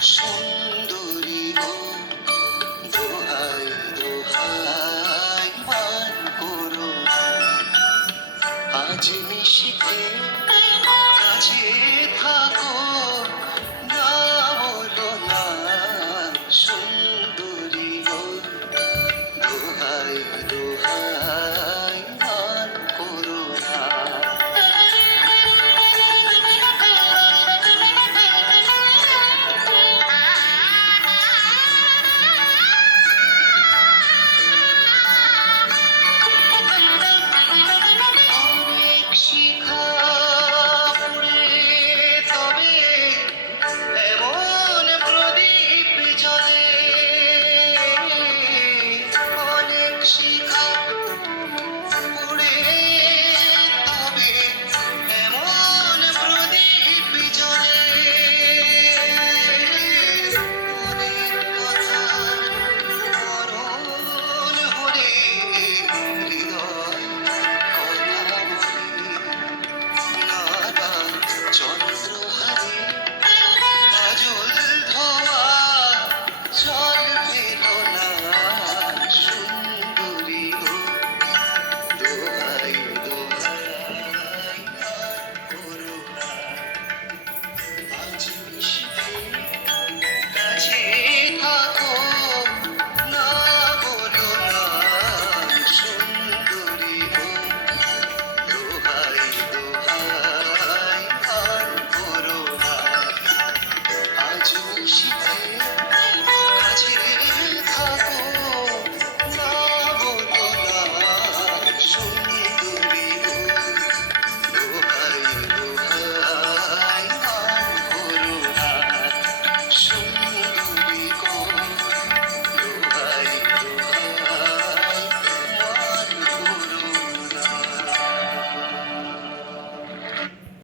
সুন্দরী গো, দোহাই দোহাই মান করো না। আজ নিশীথে কাছে থাকো, না বলো না। সুন্দরী গো, দোহাই দোহাই মান করো না। অনেক শিখা পুড়ে তবে এমন প্রদীপ জ্বলে। অনেক শিখা পুড়ে তবে এমন প্রদীপ জ্বলে। মনের কথা মরণ হলে হৃদয় কথা বলে। নানা চন্দ্রহারে কাজল ধোয়া জল পেল না। সুন্দরী গো, দোহাই দোহাই আর করো না। আজ নিশীথে কাছে থাকো, না বলো না। সুন্দরী গো, দোহাই দোহাই আর করো না। আজ নিশীথে